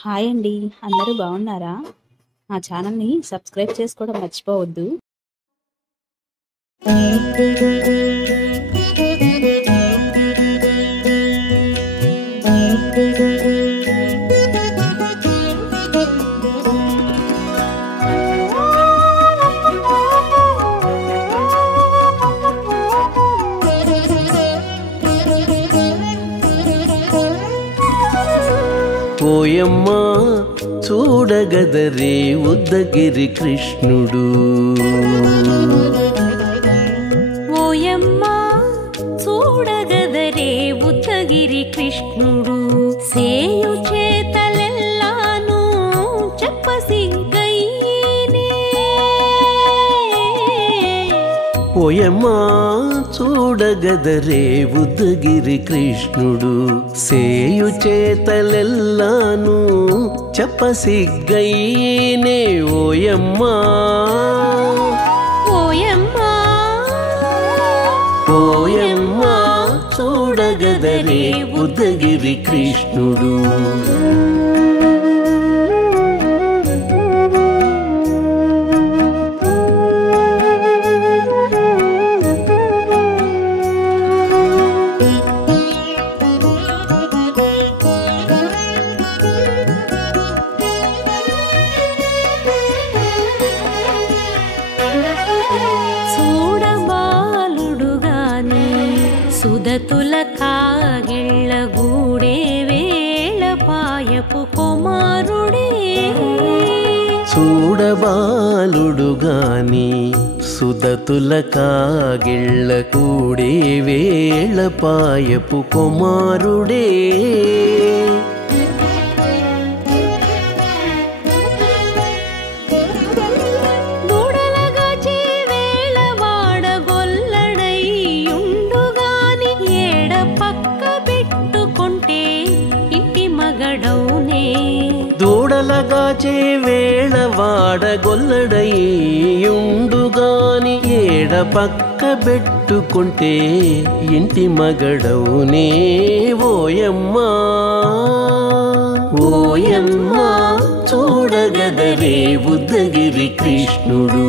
Hi అండి. అందరూ బాగున్నారా? మా ఛానల్‌ని సబ్స్క్రైబ్ చేసుకోవడం మర్చిపోవద్దు. ఓయమ్మా చూడగదరే ఉద్దగిరి కృష్ణుడు. ఓయమ్మా చూడగదరే ఉద్దగిరి కృష్ణుడు. సేయు చేతలెల్లాను చెప్పసిగ్గైనే. ఓయమ్మా చూడగదరే ఉద్దగిరి కృష్ణుడు. సేయు చేతలెల్లాను చెప్పసిగ్గైనే. ఓయమ్మా ఓయమ్మా ఓయమ్మా చూడగదరే ఉద్దగిరి కృష్ణుడు. సుదతుల కాగిళ్ళ గూడే వేళపాయపు కుమారుడే. చూడబాలుడుగాని సుదతుల కాగిళ్ళ కూడే వేళపాయపు కుమారుడే. దూడలగాచే వేళ వాడగొల్లడయ్యుండుగాని ఏడ పక్క పెట్టుకుంటే ఇంటి మగడవునే. ఓయమ్మా ఓయమ్మా చూడగదరే ఉద్దగిరి కృష్ణుడు.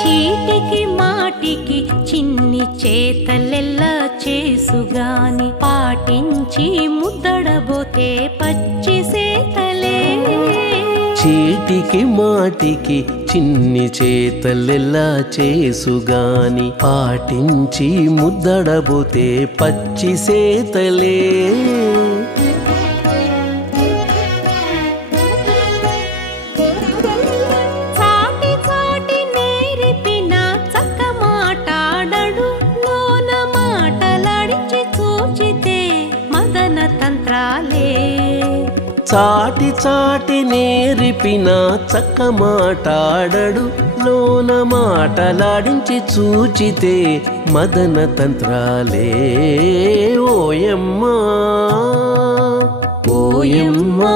చీటికి మాటికి చిన్ని చేతలెల్లా చేసుగాని పాటించి ముద్దడబోతే పచ్చి సేతలే. చీటికి మాటికి చిన్ని చేతలెల్లా చేసుగాని పాటించి ముద్దడబోతే పచ్చి సేతలే. చాటి చాటి నేర్పిన చక్క మాటాడడు లోన మాటలాడించి చూచితే మదన తంత్రాలే. ఓయమ్మా ఓయమ్మా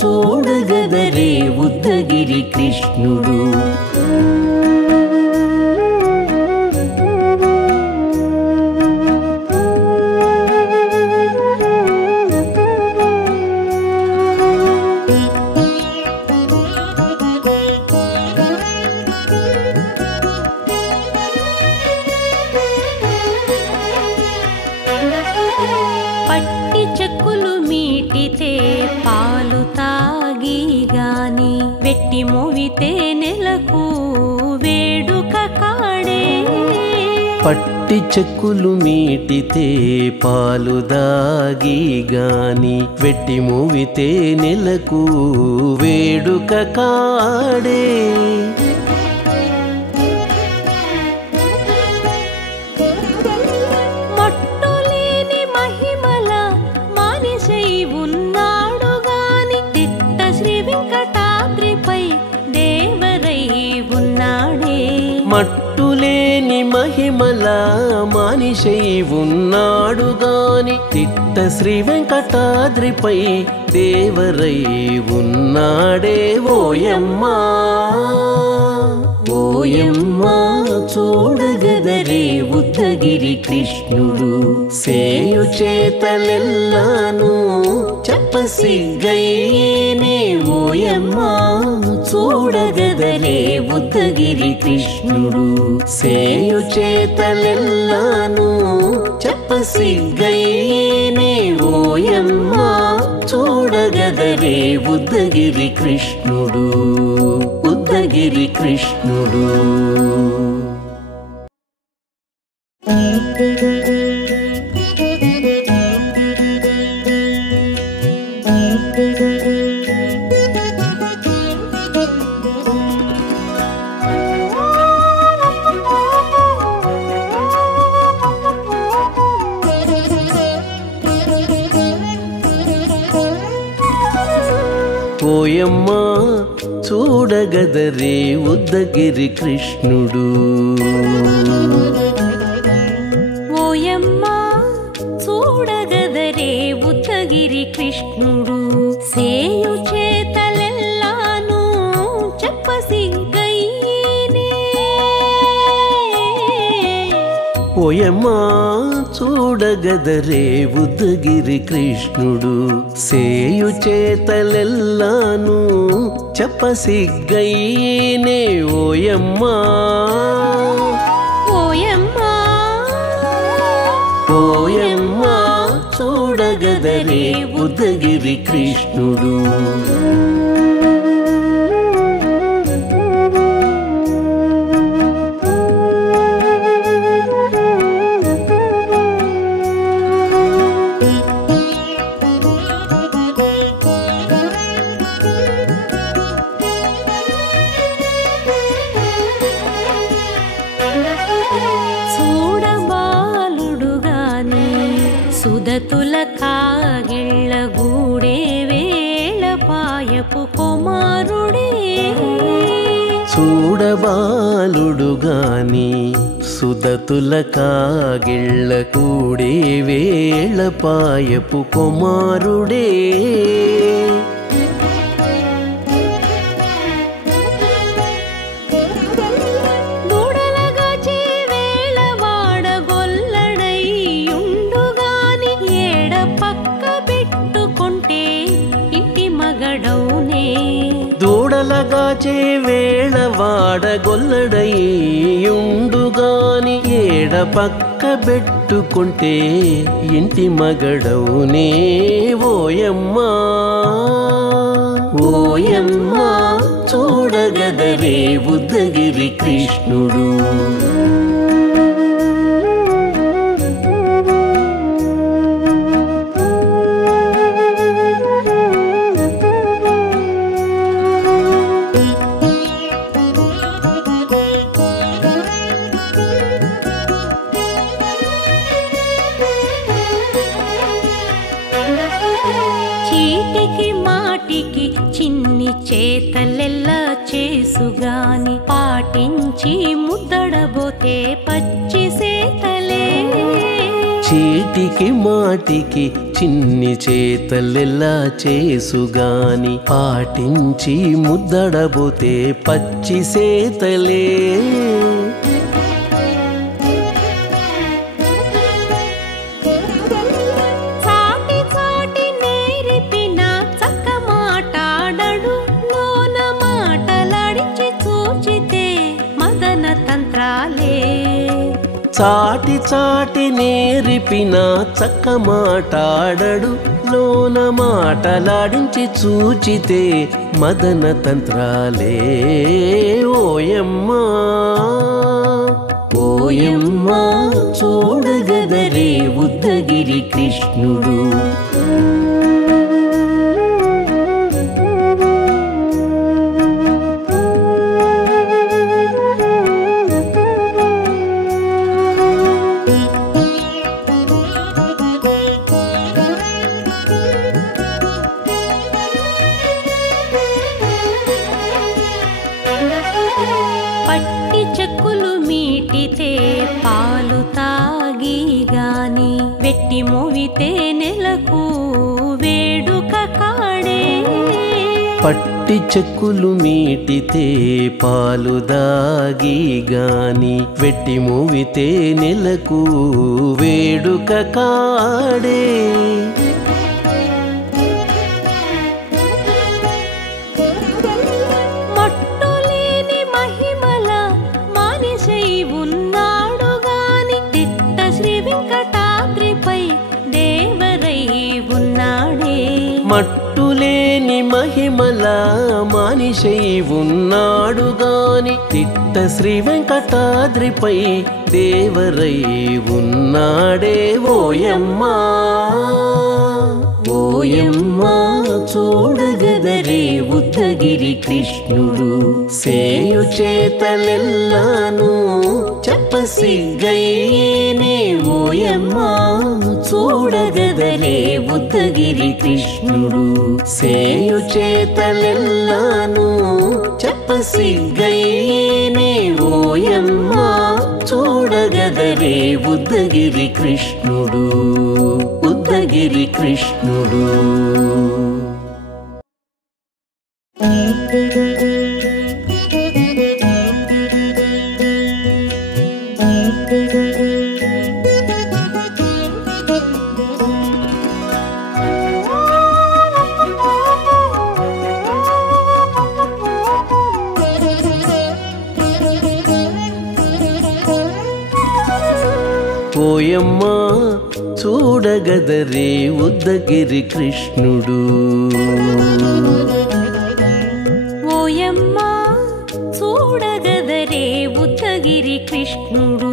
చూడగదరే ఉద్దగిరి కృష్ణుడు. పట్టి చెక్కులు మీటితే పాలు తాగి గాని వెట్టి మోవితే నెలకు వేడుక కాడే. పట్టి చెక్కులు మీటితే పాలు దాగి గాని వెట్టి మోవితే నెలకు వేడుక కాడే. మట్టులేని మహిమ మణిమల మానిషై ఉన్నాడు గాని తిట్ట శ్రీ వెంకటాద్రిపై దేవరై ఉన్నాడే ఓయమ్మా ఓయమ్మా చూడగదరే ఉద్దగిరి కృష్ణుడు సేయు చేతలెల్లాను చెప్పసిగ్గయ్యేనే ఓయమ్మా చూడగదరే ఉద్దగిరి కృష్ణుడు సేయు చేతలెల్లాను చెప్పసిగ్గయ్యేనే ఓయమ్మా చూడగదరే ఉద్దగిరి కృష్ణుడు ఉద్దగిరి కృష్ణుడు ఓయమ్మా చూడగదరే ఉద్దగిరి కృష్ణుడు ఓయమ్మా చూడగదరే ఉద్దగిరి కృష్ణుడు సేయు చేతలెల్లాను చెప్పసిగ్గయ్యేనే ఓయమ్మా చూడగదరే ఉద్దగిరి కృష్ణుడు సేయు చేతలెల్లాను చెప్పసిగ్గయ్యేనే ఓయమ్మా ఓయమ్మా ఓయమ్మా చూడగదరే ఉద్దగిరి కృష్ణుడు సుదతుల కాగిళ్ళ గూడే వేళ పాయపు కుమారుడే చూడబాలుడు గాని సుదతుల కాగిళ్ళ కూడే వేళ పాయపు కుమారుడే దూడలగాచే వేళ వాడగొల్లడయ్యుండుగాని ఏడ పక్క పెట్టుకుంటే ఇంటి మగడవునే ఓయమ్మా ఓయమ్మా చూడగదరే ఉద్దగిరి కృష్ణుడు చిన్ని చేతలెల్లా చేసుగాని పాటించి ముద్దడబోతే పచ్చి సేతలే చీటికి మాటికి చిన్ని చేతలెల్లా చేసుగాని పాటించి ముద్దడబోతే పచ్చి సేతలే చాటి చాటి నేర్పిన చక్క మాటాడడు లోన మాటలాడించి చూచితే మదన తంత్రాలే ఓయమ్మా ఓయమ్మా చూడగదరే ఉద్దగిరి కృష్ణుడు పట్టి చెక్కులు మీటితే పా వెట్టి మోవితే నెలకు వేడుక కాడే పట్టి చెక్కులు మీటితే పాలు దాగి గాని వెట్టి మూవితే నెలకు వేడుక కాడే మట్టులేని మహిమల మానిషై ఉన్నాడు గాని తిట్ట శ్రీ వెంకటాద్రిపై దేవరై ఉన్నాడే మట్టులేని మహిమల మానిషై ఉన్నాడు గాని తిట్ట శ్రీ వెంకటాద్రిపై దేవరై ఉన్నాడే ఓయమ్మా ఓయమ్మా చూడగదరే ఉద్దగిరి కృష్ణుడు సేయు చేతలెల్లాను చెప్పసిగ్గయ్యేనే ఓయమ్మా చూడగదరే ఉద్దగిరి కృష్ణుడు సేయు చేతలెల్లాను చెప్పసిగ్గయ్యేనే ఓయమ్మా చూడగదరే ఉద్దగిరి కృష్ణుడు ఉద్దగిరి కృష్ణుడు ఓయమ్మా చూడగదరే ఉద్దగిరి కృష్ణుడు ఓయమ్మా చూడగదరే ఉద్దగిరి కృష్ణుడు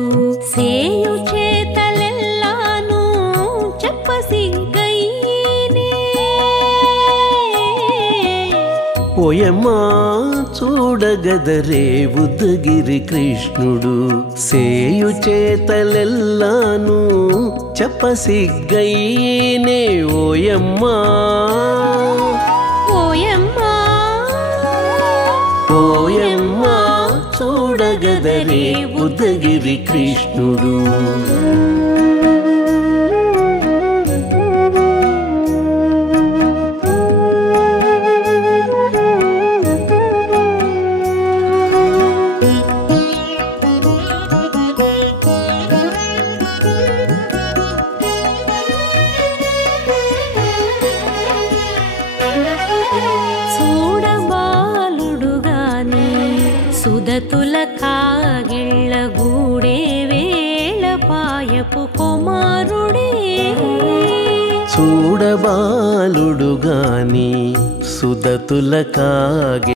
సేయు చేతలెల్లాను చెప్పసిగ్గయ్యేనే ఓయమ్మా చూడగదరే ఉద్దగిరి కృష్ణుడు సేయు చేతలెల్లాను చెప్పసిగ్గయ్యేనే ఓయమ్మా ఓయమ్మా ఓయమ్మా చూడగదరే ఉద్దగిరి కృష్ణుడు సుదతుల కాగిళ్ళ గూడే వేళపాయపు కుమారుడే చూడబాలుడు గాని సుదతుల కాగి